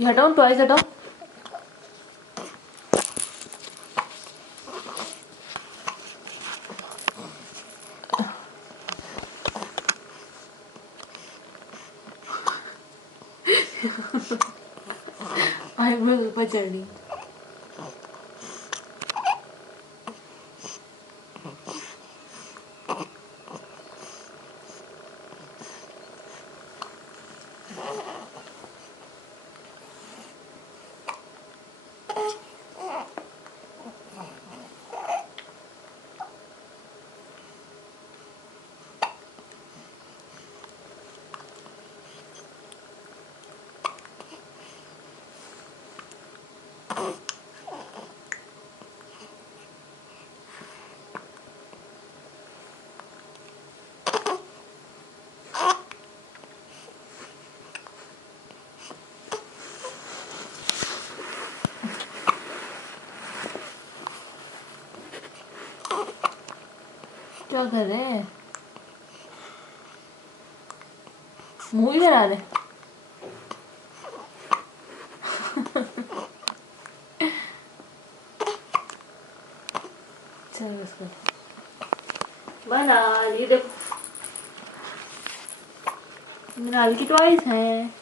ये हटाओ, टॉयज हटाओ। आई मैं ऊपर चढ़ रही। क्या कर रहे हैं? मुंह ही करा रहे। चल इसको बना ली। देखो मृणाल की टॉयज हैं।